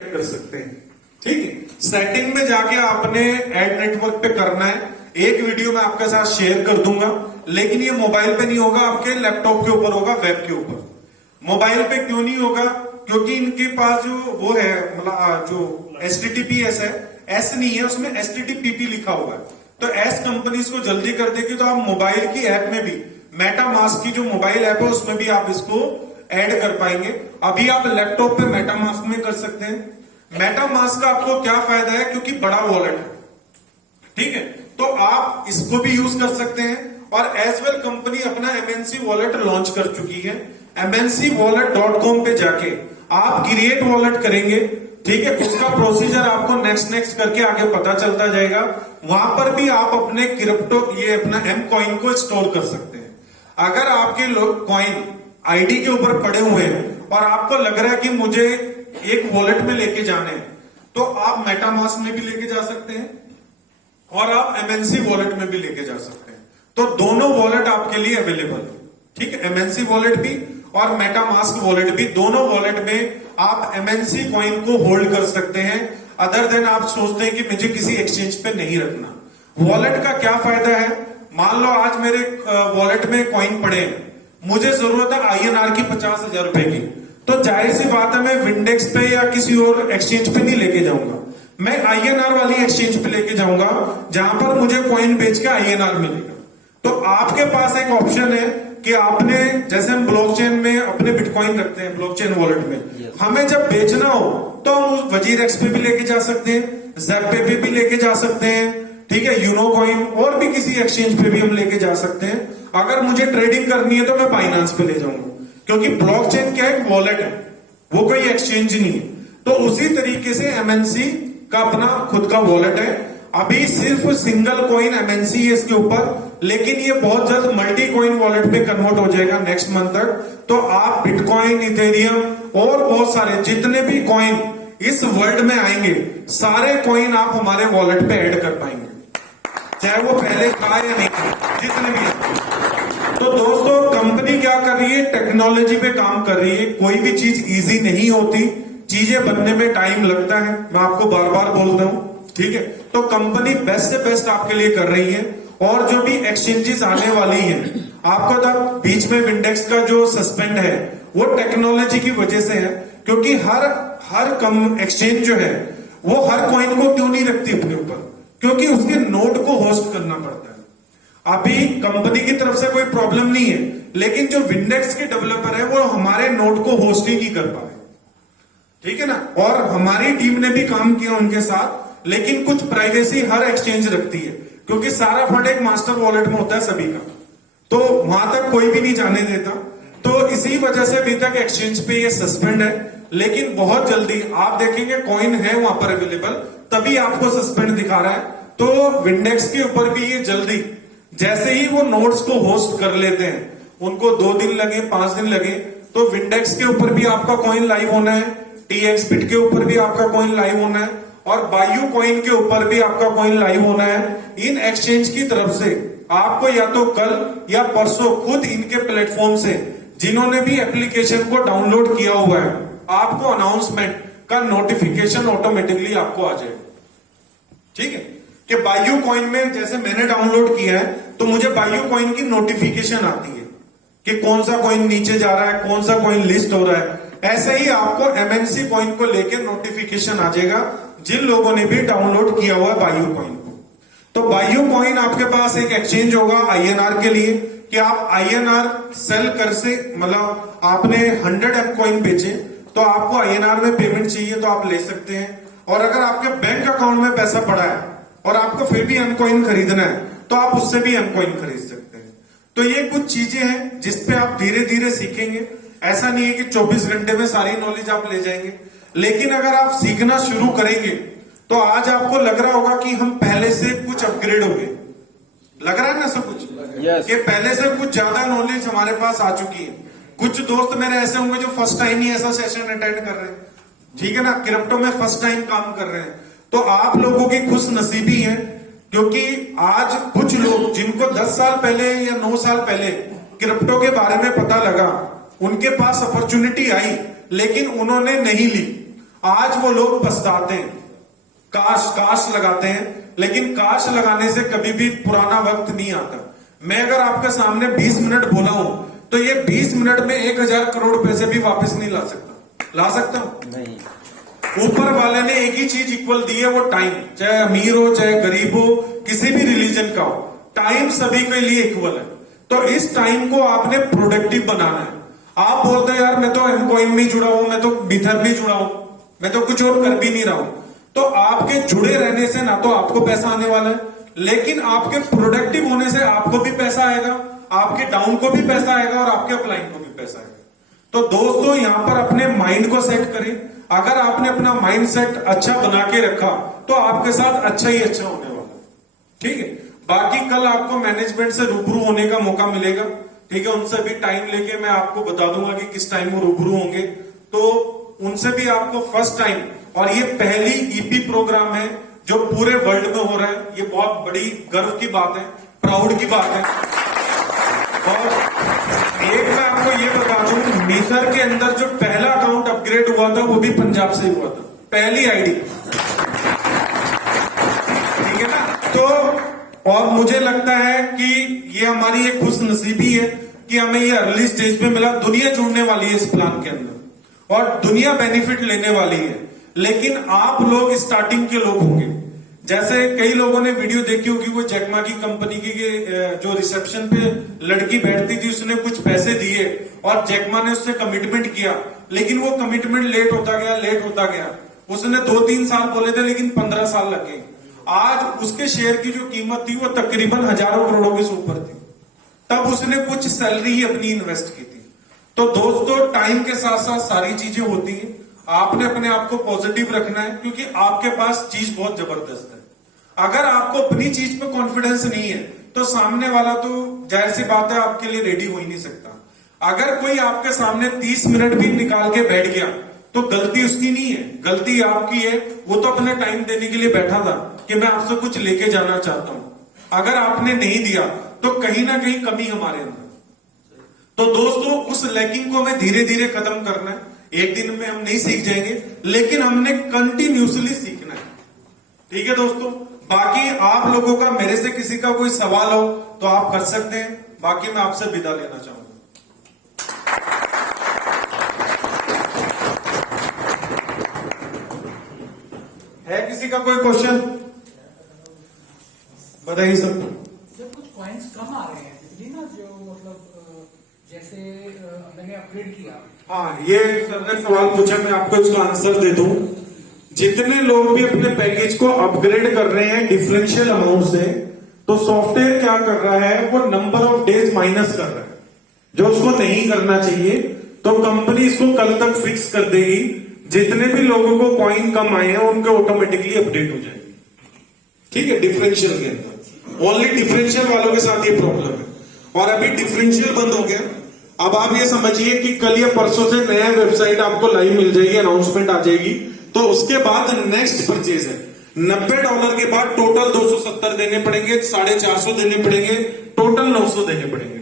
कर सकते हैं। ठीक है, सेटिंग में जाके आपने एड नेटवर्क पे करना है। एक वीडियो मैं आपके साथ शेयर कर दूंगा, लेकिन ये मोबाइल पे नहीं होगा, आपके लैपटॉप के ऊपर होगा, वेब के ऊपर। मोबाइल पे क्यों नहीं होगा? क्योंकि इनके पास जो वो है, मतलब जो HTTPS है, एस नहीं है उसमें, HTTPP लिखा हुआ है। तो एस कंपनी इसको जल्दी कर देगी, तो आप मोबाइल की ऐप में भी, मेटामास्क की जो मोबाइल ऐप है उसमें भी आप इसको ऐड कर पाएंगे। अभी आप लैपटॉप पे मेटामास्क में कर सकते हैं। मेटामास्क का आपको क्या फायदा है? क्योंकि बड़ा वॉलेट है, ठीक है, तो आप इसको भी यूज कर सकते हैं। और एज वेल कंपनी अपना MNC वॉलेट लॉन्च कर चुकी है। mncwallet.com पे जाके आप क्रिएट वॉलेट करेंगे, ठीक है, उसका प्रोसीजर आपको नेक्स्ट करके आगे पता चलता जाएगा। वहां पर भी आप अपने क्रिप्टो, ये अपना M कॉइन को स्टोर कर सकते हैं। अगर आपके लोग कॉइन आईडी के ऊपर पड़े हुए हैं और आपको लग रहा है कि मुझे एक वॉलेट में लेके जाने हैं, तो आप मेटामास्क में भी लेके जा सकते हैं और आप MNC वॉलेट में भी लेके जा सकते हैं। तो दोनों वॉलेट आपके लिए अवेलेबल है, ठीक है, MNC वॉलेट भी और मेटामास्क वॉलेट भी। दोनों वॉलेट में आप MNC कॉइन को होल्ड कर सकते हैं। अदर देन आप सोचते हैं कि मुझे किसी एक्सचेंज पे नहीं रखना। वॉलेट का क्या फायदा है? मान लो आज मेरे वॉलेट में कॉइन पड़े हैं, मुझे जरूरत है INR की 50,000 रुपए की, तो जाहिर सी बात है मैं विंडेक्स पे या किसी और एक्सचेंज पे नहीं लेके जाऊंगा, मैं INR वाली एक्सचेंज पे लेके जाऊंगा जहां पर मुझे कॉइन बेच के INR मिलेगा। तो आपके पास एक ऑप्शन है कि आपने, जैसे हम ब्लॉकचेन में अपने बिटकॉइन रखते हैं ब्लॉकचेन वॉलेट में, हमें जब बेचना हो तो हम उस वजीरेक्स पे भी लेके जा सकते हैं, ज़ेप्पे पे भी लेके जा सकते हैं, ठीक है, यूनो कॉइन और भी किसी एक्सचेंज पे भी हम लेके जा सकते हैं। अगर मुझे ट्रेडिंग करनी है तो मैं बाइनेंस पे ले जाऊंगा, क्योंकि ब्लॉकचेन क्या है, वॉलेट है, वो कोई एक्सचेंज नहीं है। तो उसी तरीके से MNC का अपना खुद का वॉलेट है। अभी सिर्फ सिंगल कॉइन MNC है इसके ऊपर, लेकिन ये बहुत जल्द मल्टी कॉइन वॉलेट में कन्वर्ट हो जाएगा नेक्स्ट मंथ तक। तो आप बिटकॉइन, इथेरियम और बहुत सारे जितने भी कॉइन इस वर्ल्ड में आएंगे, सारे कॉइन आप हमारे वॉलेट पे ऐड कर पाएंगे, चाहे वो पहले था या नहीं था, जितने भी हैं। तो दोस्तों, कंपनी क्या कर रही है? टेक्नोलॉजी पे काम कर रही है। कोई भी चीज इजी नहीं होती, चीजें बनने में टाइम लगता है, मैं आपको बार बार बोलता हूं, ठीक है। तो कंपनी बेस्ट से बेस्ट आपके लिए कर रही है। और जो भी एक्सचेंजेस आने वाली हैं, आपको तो बीच में विंडेक्स का जो सस्पेंड है वो टेक्नोलॉजी की वजह से है, क्योंकि हर कम एक्सचेंज जो है वो हर कॉइन को क्यों नहीं रखती अपने ऊपर? क्योंकि उसके नोड को होस्ट करना पड़ता है। अभी कंपनी की तरफ से कोई प्रॉब्लम नहीं है, लेकिन जो विंडेक्स के डेवलपर है वो हमारे नोड को होस्ट ही नहीं कर पा रहे, ठीक है ना। और हमारी टीम ने भी काम किया उनके साथ, लेकिन कुछ प्राइवेसी हर एक्सचेंज रखती है, क्योंकि सारा फंड एक मास्टर वॉलेट में होता है सभी का, तो वहां तक कोई भी नहीं जाने देता। तो इसी वजह से अभी तक एक्सचेंज पे ये सस्पेंड है, लेकिन बहुत जल्दी आप देखेंगे कॉइन है वहां पर अवेलेबल, तभी आपको सस्पेंड दिखा रहा है। तो विंडेक्स के ऊपर भी ये जल्दी, जैसे ही वो नोड्स को होस्ट कर लेते हैं, उनको 2 दिन लगे, 5 दिन लगे, तो विंडेक्स के ऊपर भी आपका कॉइन लाइव होना है, TX बिट के ऊपर भी आपका कॉइन लाइव होना है, और बायू कॉइन के ऊपर भी आपका कॉइन लाइव होना है। इन एक्सचेंज की तरफ से आपको या तो कल या परसों खुद इनके प्लेटफॉर्म से, जिन्होंने भी एप्लीकेशन को डाउनलोड किया हुआ है, आपको अनाउंसमेंट का नोटिफिकेशन ऑटोमेटिकली आपको आ जाएगा, ठीक है। कि बायू कॉइन में जैसे मैंने डाउनलोड किया है, तो मुझे बायू कॉइन की नोटिफिकेशन आती है कि कौन सा कॉइन नीचे जा रहा है, कौन सा कॉइन लिस्ट हो रहा है। ऐसे ही आपको MNC कॉइन को लेकर नोटिफिकेशन आ जाएगा, जिन लोगों ने भी डाउनलोड किया हुआ है बायू कॉइन को। तो बायू कॉइन आपके पास एक एक्सचेंज होगा INR के लिए, कि आप INR सेल कर से, मतलब आपने 100 M कॉइन बेचे तो आपको INR में पेमेंट चाहिए तो आप ले सकते हैं। और अगर आपके बैंक अकाउंट में पैसा पड़ा है और आपको फिर भी M कॉइन खरीदना है, तो आप उससे भी M कॉइन खरीद सकते हैं। तो ये कुछ चीजें हैं जिसपे आप धीरे धीरे सीखेंगे। ऐसा नहीं है कि 24 घंटे में सारी नॉलेज आप ले जाएंगे, लेकिन अगर आप सीखना शुरू करेंगे तो आज आपको लग रहा होगा कि हम पहले से कुछ अपग्रेड हो गए, लग रहा है ना सब कुछ, कि पहले से कुछ ज्यादा नॉलेज हमारे पास आ चुकी है। कुछ दोस्त मेरे ऐसे होंगे जो फर्स्ट टाइम ही ऐसा सेशन अटेंड कर रहे हैं, ठीक है ना, क्रिप्टो में फर्स्ट टाइम काम कर रहे हैं। तो आप लोगों की खुश नसीबी है, क्योंकि आज कुछ लोग जिनको 10 साल पहले या 9 साल पहले क्रिप्टो के बारे में पता लगा, उनके पास अपॉर्चुनिटी आई, लेकिन उन्होंने नहीं ली। आज वो लोग पछताते हैं, काश लगाते हैं, लेकिन काश लगाने से कभी भी पुराना वक्त नहीं आता। मैं अगर आपके सामने 20 मिनट बोला हूं तो ये 20 मिनट में 1000 करोड़ पैसे भी वापस नहीं ला सकता हूं? नहीं। ऊपर वाले ने एक ही चीज इक्वल दी है, वो टाइम। चाहे अमीर हो चाहे गरीब हो, किसी भी रिलीजन का हो, टाइम सभी के लिए इक्वल है। तो इस टाइम को आपने प्रोडक्टिव बनाना है। आप बोलते हैं यार मैं तो एमकॉइन में जुड़ा हूं, मैं तो बिथर में जुड़ा हूं, मैं तो कुछ और कर भी नहीं रहा हूं। तो आपके जुड़े रहने से ना तो आपको पैसा आने वाला है, लेकिन आपके प्रोडक्टिव होने से आपको भी पैसा आएगा, आपके डाउन को भी पैसा आएगा और आपके अपलाइन को भी पैसा आएगा। तो दोस्तों यहां पर अपने माइंड को सेट करें। अगर आपने अपना माइंड सेट अच्छा बना के रखा तो आपके साथ अच्छा ही अच्छा होने वाला है। ठीक है, बाकी कल आपको मैनेजमेंट से रूबरू होने का मौका मिलेगा। ठीक है, उनसे भी टाइम लेके मैं आपको बता दूंगा कि किस टाइम वो रूबरू होंगे, तो उनसे भी आपको फर्स्ट टाइम, और ये पहली ईपी प्रोग्राम है जो पूरे वर्ल्ड में हो रहा है। ये बहुत बड़ी गर्व की बात है, प्राउड की बात है। और एक मैं आपको ये बता दूं, मीटर के अंदर जो पहला अकाउंट अपग्रेड हुआ था वो भी पंजाब से हुआ था, पहली आईडी। ठीक है ना? तो और मुझे लगता है कि ये हमारी एक खुश नसीबी है कि हमें ये अर्ली स्टेज पे मिला। दुनिया जुड़ने वाली है इस प्लान के अंदर और दुनिया बेनिफिट लेने वाली है, लेकिन आप लोग स्टार्टिंग के लोग होंगे। जैसे कई लोगों ने वीडियो देखी होगी, वो जैकमा की कंपनी की जो रिसेप्शन पे लड़की बैठती थी, उसने कुछ पैसे दिए और जैकमा ने उससे कमिटमेंट किया, लेकिन वो कमिटमेंट लेट होता गया। उसने 2-3 साल बोले थे लेकिन 15 साल लगे। आज उसके शेयर की जो कीमत थी वो तकरीबन हजारों करोड़ों के ऊपर थी, तब उसने कुछ सैलरी ही अपनी इन्वेस्ट की थी। तो दोस्तों टाइम के साथ साथ सारी चीजें होती हैं, आपने अपने आप को पॉजिटिव रखना है, क्योंकि आपके पास चीज बहुत जबरदस्त है। अगर आपको अपनी चीज पे कॉन्फिडेंस नहीं है तो सामने वाला तो जाहिर सी बात है आपके लिए रेडी हो ही नहीं सकता। अगर कोई आपके सामने 30 मिनट भी निकाल के बैठ गया तो गलती उसकी नहीं है, गलती आपकी है। वो तो अपने टाइम देने के लिए बैठा था कि मैं आपसे कुछ लेके जाना चाहता हूं। अगर आपने नहीं दिया तो कहीं ना कहीं कमी हमारे अंदर। तो दोस्तों उस लैकिंग को हमें धीरे धीरे खत्म करना है। एक दिन में हम नहीं सीख जाएंगे, लेकिन हमने कंटिन्यूसली सीखना है। ठीक है दोस्तों, बाकी आप लोगों का मेरे से किसी का कोई सवाल हो तो आप कर सकते हैं, बाकी मैं आपसे विदा लेना चाहूंगा। है किसी का कोई क्वेश्चन? बताइए सर। जब कुछ पॉइंट्स कम आ रहे हैं इसलिए ना, जो मतलब जैसे मैंने अपग्रेड किया। हाँ, ये सर ने सवाल पूछा, मैं आपको इसका आंसर दे दूं। जितने लोग भी अपने पैकेज को अपग्रेड कर रहे हैं डिफरेंशियल अमाउंट से, तो सॉफ्टवेयर क्या कर रहा है, वो नंबर ऑफ डेज माइनस कर रहा है, जो उसको नहीं करना चाहिए। तो कंपनी इसको कल तक फिक्स कर देगी। जितने भी लोगों को कॉइन कम आए हैं उनके ऑटोमेटिकली अपडेट हो जाएंगे। ठीक है, डिफरेंशियल के अंदर ओनली डिफरेंशियल वालों के साथ ये प्रॉब्लम है। और अभी डिफरेंशियल बंद हो गया। अब आप ये समझिए कि कल या परसों से नया वेबसाइट आपको लाइव मिल जाएगी, अनाउंसमेंट आ जाएगी। तो उसके बाद नेक्स्ट परचेज है $90 के बाद टोटल 270 देने पड़ेंगे, 450 देने पड़ेंगे, टोटल 900 देने पड़ेंगे।